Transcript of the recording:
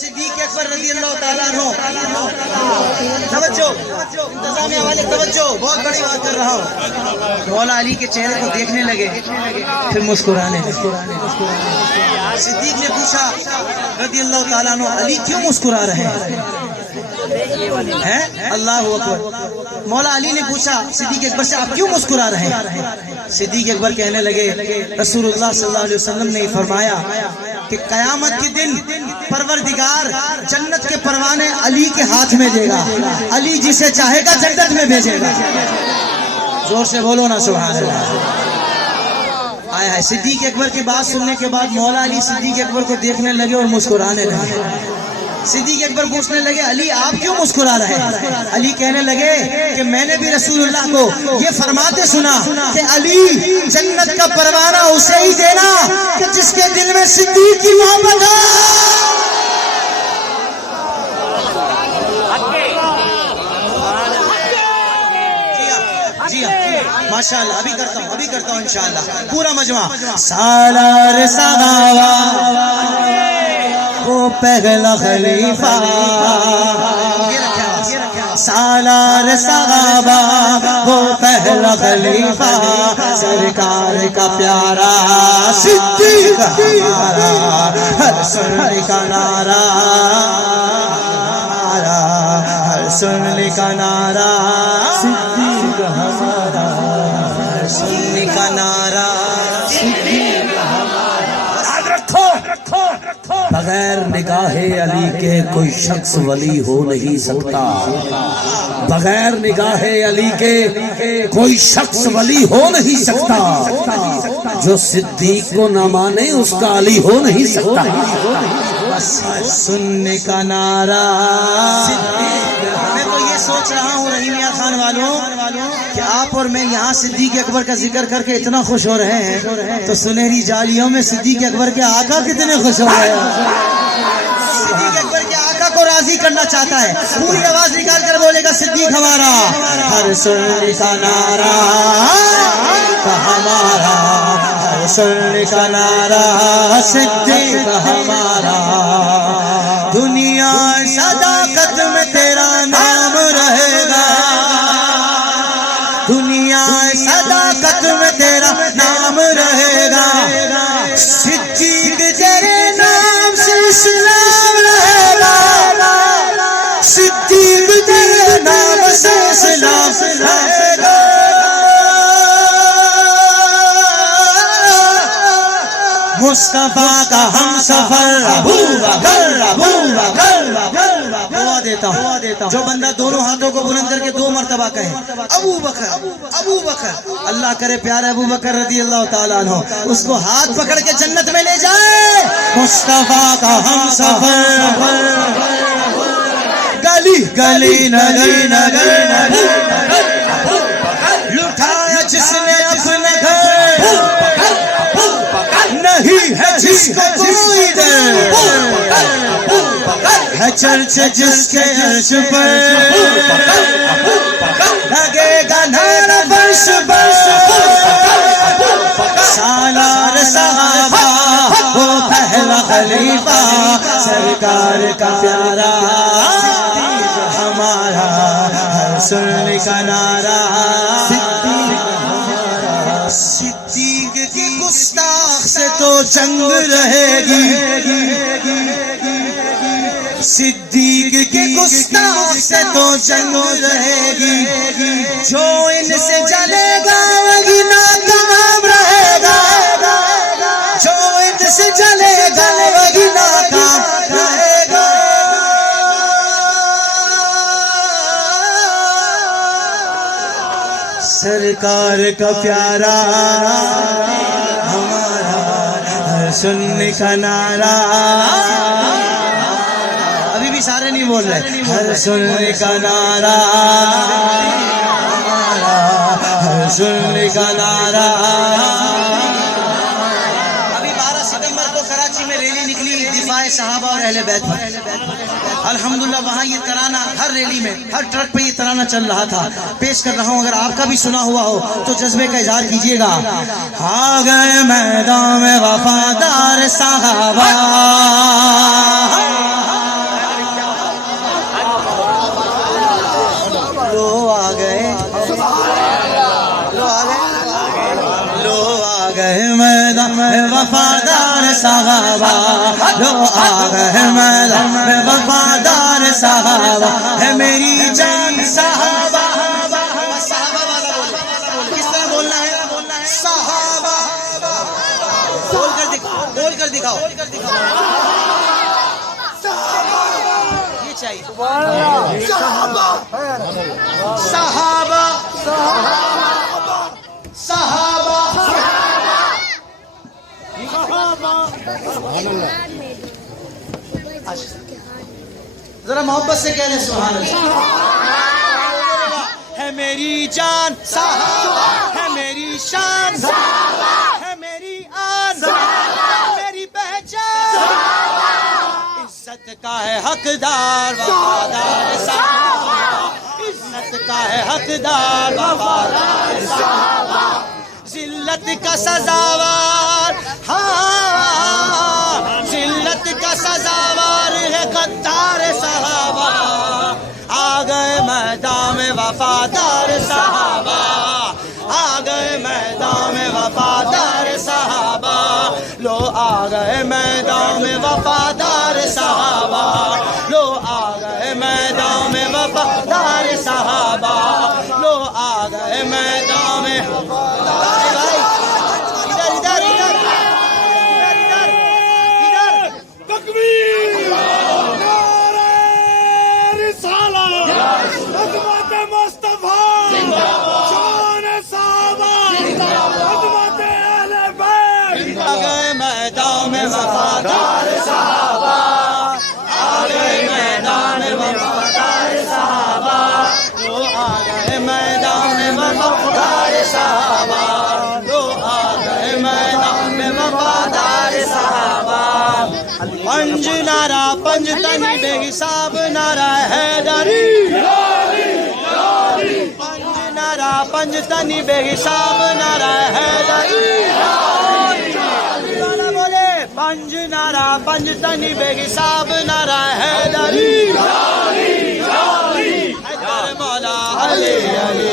صدیق اکبر رضی اللہ تعالیٰ عنہ، توجہ انتظامیہ والے توجہ، بہت بڑی بات کر رہا ہوں. مولا علی کے چہرے کو دیکھنے لگے، پھر مسکرانے لگے. صدیق نے پوچھا رضی اللہ تعالیٰ عنہ، علی کیوں مسکرا رہے ہیں؟ اللہ اکبر. مولا علی نے پوچھا صدیق اکبر سے، آپ کیوں مسکرا رہے ہیں؟ صدیق اکبر کہنے لگے، رسول اللہ صلی اللہ علیہ وسلم نے فرمایا کہ قیامت کے دن پروردگار جنت کے پروانے علی کے ہاتھ میں دے گا، علی جسے چاہے گا جنت میں بھیجے گا. زور سے بولو نا سبحان اللہ. آیا ہے. صدیق اکبر کی بات سننے کے بعد مولا علی صدیق اکبر کو دیکھنے لگے اور مسکرانے لگے. صدیق اکبر پوچھنے لگے، علی آپ کیوں مسکرا رہے ہیں؟ علی کہنے لگے کہ میں نے بھی رسول اللہ کو یہ فرماتے سنا کہ علی جنت کا پروانہ اسے ہی دینا کہ جس کے دل میں صدیق کی محبت ہو. جی ماشاءاللہ. ابھی کرتا ہوں انشاءاللہ. پورا مجمع. سالار صحابہ وہ پہلا خلیفہ، سالار صحابہ وہ پہلا خلیفہ، سرکار کا پیارا صدیق ہمارا، ہر سننے کا نعرہ، ہر سننے کا نعرہ، صدیق ہمارا، ہر سننے کا نعرہ، صدیق ہمارا. بغیر نگاہ علی کے کوئی شخص ولی ہو نہیں سکتا، بغیر نگاہ علی کے کوئی شخص ولی ہو نہیں سکتا، جو صدیق کو نہ مانے اس کا علی ہو نہیں سکتا. سننے کا نعرہ. میں تو یہ سوچ رہا ہوں رحیم یا خان والوں کہ آپ اور میں یہاں صدیق اکبر کا ذکر کر کے اتنا خوش ہو رہے ہیں تو سنہری جالیوں میں صدیق اکبر کے آقا کتنے خوش ہو رہے ہیں. صدیق اکبر کے آقا کو راضی کرنا چاہتا ہے. پوری آواز نکال کر بولے گا، صدیق ہمارا، ہر سننے کا نعرہ ہمارا، ہر سننے کا نعرہ، صدیق ہمارا. دنیا صداقت میں تیرا نام رہے گا، دنیا صداقت میں تیرا نام رہے گا، صدیق تیرے نام سے اسلام رہے گا، صدیق تیرے نام سے اسلام رہے گا. مصطفیٰ کا ہم سفر ابو بکر، ابو بکر. دعا دیتا ہوں جو بندہ دونوں ہاتھوں کو بلند کر کے 2 مرتبہ کہے ابو بکر، ابو بکر، اللہ کرے پیارے ابو بکر رضی اللہ تعالیٰ عنہ اس کو ہاتھ پکڑ کے جنت میں لے جائے. مصطفیٰ کا ہم سفر، گلی گلی نگر نگر لٹایا جس نے اپنے گھر، نہیں ہے جس کو کوئی ڈر، ہے چرچ جس کے عرش پر، لگے گا نعرہ فرش پر. سالار صحابہ وہ پہلا خلیفہ، سرکار کا پیارا ہمارا، ہر سننے کا نعرہ. صدیق کی گستاخ سے تو جنگ رہے گی، صدیق کی گستاخ سے تو جنگ رہے گی، جو ان سے جلے گا وہی ناکام رہے گا، جو ان سے جلے گا وہی ناکام رہے گا. سرکار کا پیارا ہمارا، ہر سننے کا نعرہ. ابھی بھی سارے نہیں بول رہے. ہر سننے کا نعرہ ہمارا، ہر سننے کا نعرہ. ابھی 12 ستمبر کو کراچی میں ریلی نکلی دفاع صحابہ اور اہل بیت پر. الحمدللہ وہاں یہ ترانہ ہر ریلی میں، ہر ٹرک پہ یہ ترانہ چل رہا تھا. پیش کر رہا ہوں، اگر آپ کا بھی سنا ہوا ہو تو جذبے کا اظہار کیجیے گا. آ گئے میدان میں وفادار صحابہ، لو آ گئے میدان میں وفادار صحابہ ہے میری جان صحابہ صحابہ والا کس طرح بولنا ہے صحابہ بول کر دکھاؤ بول کر دکھاؤ یہ چاہیے صحابہ صحابہ صحابہ ذرا محبت سے کہہ دیں سبحان اللہ ہے میری جان صحابہ ہے میری شان صحابہ ہے میری آن میری پہچان عزت کا ہے حقدار وفادار صحابہ عزت کا ہے حقدار وفادار صحابہ ذلت کا سزاوار ہاں ذلت کا سزاوار ہے غدار صحابہ آ گئے میدان میں وفادار صحابہ آ گئے میدان میں وفادار صحابہ لو آ گئے میدان میں وفادار صحابہ لو آ گئے میدان میں وفادار صحابہ لو آ گئے میدان میں میدان میں وفادار صحابہ آ گئے میدان میں وفادار صحابہ لو آ گئے میدان میں وفادار صحابہ لو آ گئے میدان میں وفادار صحابہ پنج نعرہ پنج تنی بے حساب نعرہ حیدری پنج نعرہ پنج تنی بے حساب نعرہ حیدری پنج نعرہ پنج تنی بے حساب نعرہ حیدری حیدر مولا علی علی